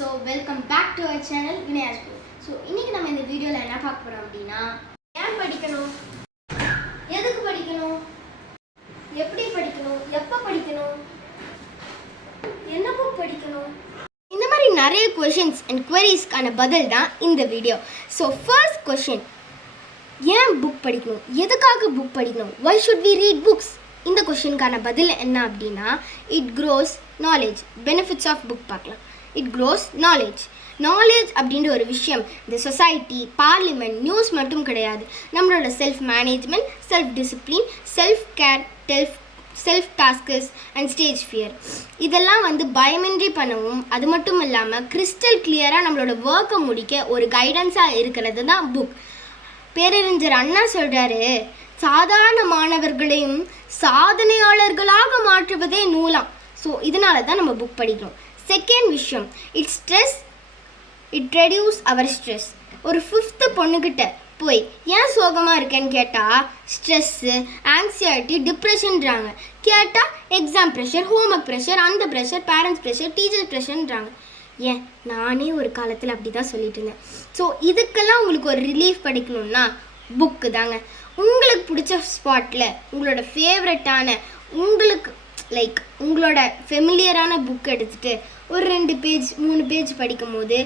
So welcome back to our channel Vinaya's bro. So இன்றைக்கி நம்ம இந்த வீடியோவில் என்ன பார்க்க போகிறோம் அப்படின்னா, ஏன் படிக்கணும், எதுக்கு படிக்கணும், எப்படி படிக்கணும், எப்போ படிக்கணும், என்ன புக் படிக்கணும், இந்த மாதிரி நிறைய கொஷின்ஸ் அண்ட் குவரிஸ்க்கான பதில் தான் இந்த வீடியோ. ஸோ ஃபர்ஸ்ட் கொஷின், ஏன் புக் படிக்கணும், எதுக்காக புக் படிக்கணும், why should we read books? இந்த கொஷினுக்கான பதில் என்ன அப்படின்னா, it grows knowledge. Benefits of book பார்க்கலாம். It grows knowledge. நாலேஜ் அப்படின்ற ஒரு விஷயம் இந்த சொசைட்டி, பார்லிமெண்ட், நியூஸ் மட்டும் கிடையாது. நம்மளோட self management, self discipline, self care, self tasks and stage fear இதெல்லாம் பயமின்றி பண்ணவும், அது மட்டும் இல்லாமல் கிறிஸ்டல் கிளியராக நம்மளோட ஒர்க்கை முடிக்க ஒரு கைடன்ஸாக இருக்கிறது தான் புக். பேரறிஞர் அண்ணா சொல்கிறாரு, சாதாரண மாணவர்களையும் சாதனையாளர்களாக மாற்றுவதே நூலாம். ஸோ இதனால தான் நம்ம புக் படிக்கிறோம். செகண்ட் விஷயம், இட் ரெடியூஸ் அவர் ஸ்ட்ரெஸ். ஒரு 5th பொண்ணுக்கிட்ட போய் ஏன் சோகமாக இருக்கேன்னு கேட்டால் ஸ்ட்ரெஸ்ஸு, ஆங்ஸைட்டி, டிப்ரெஷன்றாங்க. கேட்டால் எக்ஸாம் ப்ரெஷர், ஹோம்ஒர்க் ப்ரெஷர், அந்த ப்ரெஷர், பேரண்ட்ஸ் ப்ரெஷர், டீச்சர் ப்ரெஷர்ன்றாங்க. ஏன் நானே ஒரு காலத்தில் அப்படி தான் சொல்லிட்டு இருந்தேன். ஸோ இதுக்கெல்லாம் உங்களுக்கு ஒரு ரிலீஃப் கிடைக்கணும்னா புக்கு தாங்க. உங்களுக்கு பிடிச்ச ஸ்பாட்டில் உங்களோட ஃபேவரட்டான, உங்களுக்கு உங்களோட ஃபெமிலியரான புக் எடுத்துகிட்டு ஒரு 2 பேஜ் 3 பேஜ் படிக்கும் போது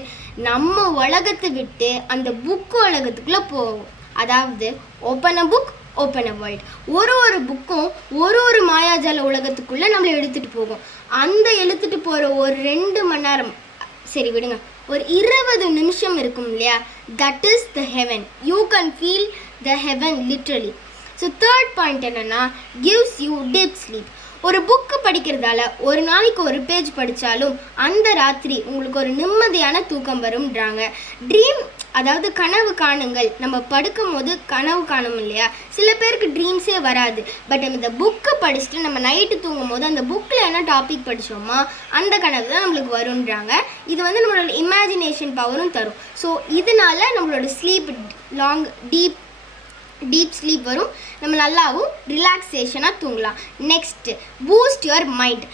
நம்ம உலகத்தை விட்டு அந்த புக்கு உலகத்துக்குள்ளே போவோம். அதாவது ஓப்பன் அ புக், ஓப்பன் அ வேர்ல்ட். ஒரு புக்கும் ஒரு மாயாஜால உலகத்துக்குள்ளே நம்மளை எடுத்துகிட்டு போகும். அந்த எடுத்துகிட்டு போகிற ஒரு 2 மணி நேரம், சரி விடுங்க, ஒரு 20 நிமிஷம் இருக்கும் இல்லையா, that is the heaven. You can feel the heaven literally. So third point என்னென்னா, கிவ்ஸ் யூ டீப் ஸ்லீப். ஒரு புக்கு படிக்கிறதால ஒரு நாளைக்கு ஒரு பேஜ் படித்தாலும் அந்த ராத்திரி உங்களுக்கு ஒரு நிம்மதியான தூக்கம் வரும்ன்றாங்க. ட்ரீம், அதாவது கனவு காணுங்கள். நம்ம படுக்கும் போது கனவு காணும் இல்லையா, சில பேருக்கு ட்ரீம்ஸே வராது. பட் இந்த புக்கு படிச்சுட்டு நம்ம நைட்டு தூங்கும் போது அந்த புக்கில் என்ன டாபிக் படித்தோமோ அந்த கனவு தான் நம்மளுக்கு வரும்ன்றாங்க. இது நம்மளோட இமேஜினேஷன் பவரும் தரும். ஸோ இதனால நம்மளோட ஸ்லீப் டீப் ஸ்லீப் வரும், நம்ம நல்லாவும் ரிலாக்ஸேஷனாக தூங்கலாம். நெக்ஸ்ட்டு, பூஸ்ட் யுவர் மைண்ட்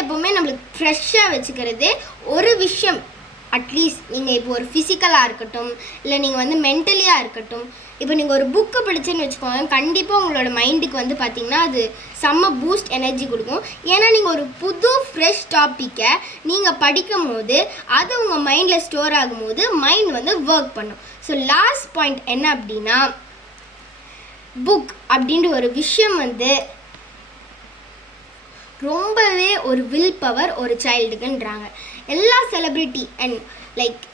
எப்போவுமே நம்மளுக்கு ஃப்ரெஷ்ஷாக வச்சுக்கிறது ஒரு விஷயம். அட்லீஸ்ட் நீங்கள் இப்போ ஒரு ஃபிசிக்கலாக இருக்கட்டும், இல்லை நீங்கள் மென்டலியாக இருக்கட்டும், இப்போ நீங்கள் ஒரு புக்கு படிச்சுன்னு வச்சுக்கோங்க, கண்டிப்பாக உங்களோட மைண்டுக்கு பார்த்திங்கன்னா அது செம்ம பூஸ்ட் எனர்ஜி கொடுக்கும். ஏன்னா நீங்கள் ஒரு புது ஃப்ரெஷ் டாப்பிக்கை நீங்கள் படிக்கும் போது அது உங்கள் மைண்டில் ஸ்டோர் ஆகும்போது மைண்ட் ஒர்க் பண்ணும். ஸோ லாஸ்ட் பாயிண்ட் என்ன அப்படின்னா, புக் அப்படின்ற ஒரு விஷயம் ரொம்பவே ஒரு வில் பவர் ஒரு சைல்டுக்குன்றாங்க.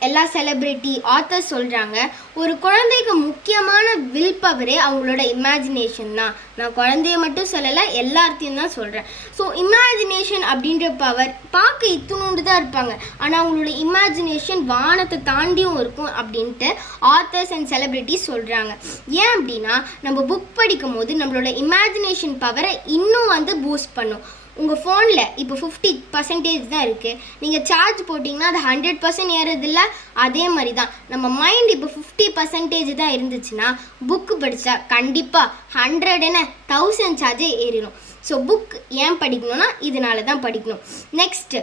எல்லா செலிப்ரிட்டி ஆத்தர்ஸ் சொல்கிறாங்க, ஒரு குழந்தைக்கு முக்கியமான வில் பவரே அவங்களோட இமேஜினேஷன் தான். நான் குழந்தைய மட்டும் சொல்லலை, எல்லாத்தையும் தான் சொல்கிறேன். ஸோ இமேஜினேஷன் அப்படின்ற பவர் பார்க்க இத்துணுண்டு தான் இருப்பாங்க, ஆனால் அவங்களோட இமேஜினேஷன் வானத்தை தாண்டியும் இருக்கும் அப்படின்ட்டு ஆத்தர்ஸ் அண்ட் செலிப்ரிட்டிஸ் சொல்கிறாங்க. ஏன் அப்படின்னா, நம்ம புக் படிக்கும் போது நம்மளோட இமேஜினேஷன் பவரை இன்னும் பூஸ்ட் பண்ணும். உங்கள் ஃபோனில் இப்போ 50% தான் இருக்குது, நீங்கள் சார்ஜ் போட்டிங்கன்னா அது 100% ஏறதில்ல. அதே மாதிரி தான் நம்ம மைண்ட் இப்போ 50% தான் இருந்துச்சுன்னா புக்கு படித்தா கண்டிப்பாக 100,000 சார்ஜே ஏறிடும். ஸோ புக் ஏன் படிக்கணும்னா இதனால தான் படிக்கணும். நெக்ஸ்ட்டு,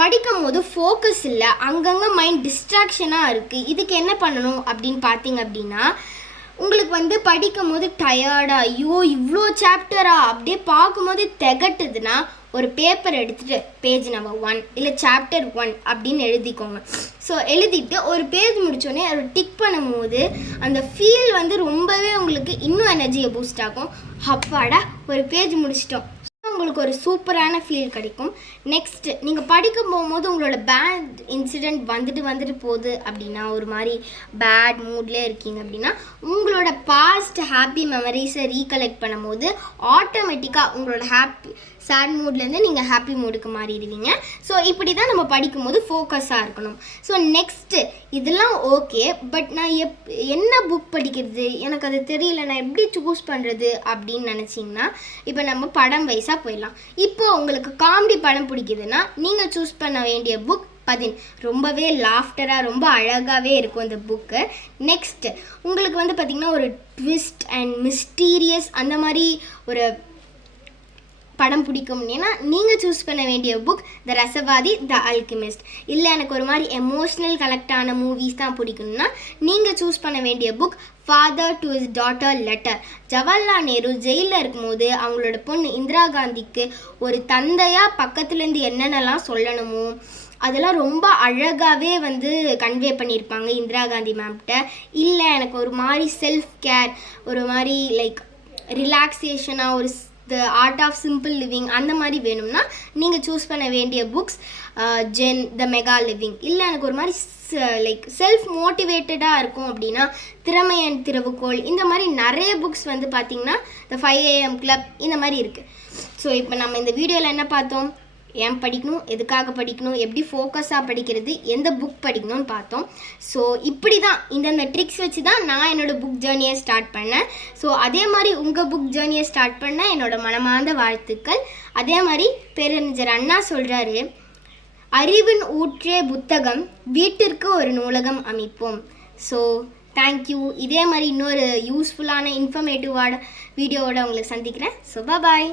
படிக்கும் போது ஃபோக்கஸ் இல்லை, அங்கங்கே மைண்ட் டிஸ்ட்ராக்ஷனாக இருக்குது. இதுக்கு என்ன பண்ணணும் அப்படின்னு பார்த்தீங்க அப்படின்னா, உங்களுக்கு படிக்கும் போது டயர்டாக, ஐயோ இவ்வளோ சாப்டரா அப்படியே பார்க்கும்போது திகட்டுதுன்னா ஒரு பேப்பர் எடுத்துகிட்டு பேஜ் நம்பர் 1 இல்லை சாப்டர் 1 அப்படின்னு எழுதிக்கோங்க. ஸோ எழுதிட்டு ஒரு பேஜ் முடித்தோடனே அதை டிக் பண்ணும்போது அந்த ஃபீல் ரொம்பவே உங்களுக்கு இன்னும் எனர்ஜியை பூஸ்ட் ஆகும். அப்பாடா ஒரு பேஜ் முடிச்சிட்டோம், உங்களுக்கு ஒரு சூப்பரான ஃபீல் கிடைக்கும். நெக்ஸ்ட்டு, நீங்கள் படிக்க போகும்போது உங்களோட பேட் இன்சிடெண்ட் வந்துட்டு போகுது அப்படின்னா, ஒரு மாதிரி பேட் மூட்லேயே இருக்கீங்க அப்படின்னா, உங்களோட பாஸ்ட் ஹாப்பி மெமரிஸை ரீகலெக்ட் பண்ணும்போது ஆட்டோமேட்டிக்காக உங்களோட சேட் மூட்லேருந்து நீங்கள் ஹாப்பி மூடுக்கு மாறிடுவீங்க. ஸோ இப்படி தான் நம்ம படிக்கும்போது ஃபோக்கஸாக இருக்கணும். ஸோ நெக்ஸ்ட்டு, இதெல்லாம் ஓகே, பட் நான் என்ன புக் படிக்கிறது, எனக்கு அது தெரியல, நான் எப்படி சூஸ் பண்ணுறது அப்படின்னு நினச்சிங்கன்னா, இப்போ நம்ம படம் வைஸாக போயிடலாம். இப்போது உங்களுக்கு காமெடி படம் பிடிக்குதுன்னா நீங்கள் சூஸ் பண்ண வேண்டிய புக் 10. ரொம்பவே லாஃப்டராக ரொம்ப அழகாகவே இருக்கும் இந்த புக்கு. நெக்ஸ்ட்டு, உங்களுக்கு பார்த்திங்கன்னா ஒரு ட்விஸ்ட் அண்ட் மிஸ்டீரியஸ் அந்த மாதிரி ஒரு படம் பிடிக்கும் அப்படின்னா நீங்கள் சூஸ் பண்ண வேண்டிய புக் த ரசவாதி த அல்கெமிஸ்ட். இல்லை எனக்கு ஒரு மாதிரி எமோஷ்னல் கனெக்ட் ஆன மூவிஸ் தான் பிடிக்கணும்னா நீங்கள் சூஸ் பண்ண வேண்டிய book father to his daughter letter. Jawaharlal Nehru ஜெயிலில் இருக்கும்போது அவங்களோட பொண்ணு இந்திரா காந்திக்கு ஒரு தந்தையாக பக்கத்துலேருந்து என்னென்னலாம் சொல்லணுமோ அதெல்லாம் ரொம்ப அழகாகவே வந்து கன்வே பண்ணியிருப்பாங்க இந்திரா காந்தி மேம்கிட்ட. இல்லை எனக்கு ஒரு மாதிரி செல்ஃப் கேர், ஒரு மாதிரி லைக் ரிலாக்ஸேஷனாக, ஒரு the art of simple living அந்த மாதிரி வேணும்னா நீங்கள் சூஸ் பண்ண வேண்டிய books zen the mega living. இல்லை எனக்கு ஒரு மாதிரி லைக் செல்ஃப் மோட்டிவேட்டடாக இருக்கும் அப்படின்னா திறமையன் திறவுகோள். இந்த மாதிரி நிறைய புக்ஸ் வந்து பார்த்திங்கன்னா த 5 AM கிளப் இந்த மாதிரி இருக்குது. ஸோ இப்போ நம்ம இந்த வீடியோவில் என்ன பார்த்தோம்? ஏன் படிக்கணும், எதுக்காக படிக்கணும், எப்படி ஃபோக்கஸாக படிக்கிறது, எந்த புக் படிக்கணும்னு பார்த்தோம். ஸோ இப்படி தான் இந்தந்த ட்ரிக்ஸ் வச்சு தான் நான் என்னோடய புக் ஜேர்னியை ஸ்டார்ட் பண்ணேன். ஸோ அதே மாதிரி உங்கள் புக் ஜேர்னியை ஸ்டார்ட் பண்ண என்னோடய மனமார்ந்த வாழ்த்துக்கள். அதே மாதிரி பேரறிஞர் அண்ணா சொல்கிறாரு, அறிவின் ஊற்றே புத்தகம், வீட்டிற்கு ஒரு நூலகம் அமைப்போம். So thank you. இதே மாதிரி இன்னொரு யூஸ்ஃபுல்லான இன்ஃபர்மேட்டிவான வீடியோவோட உங்களை சந்திக்கிறேன். So bye.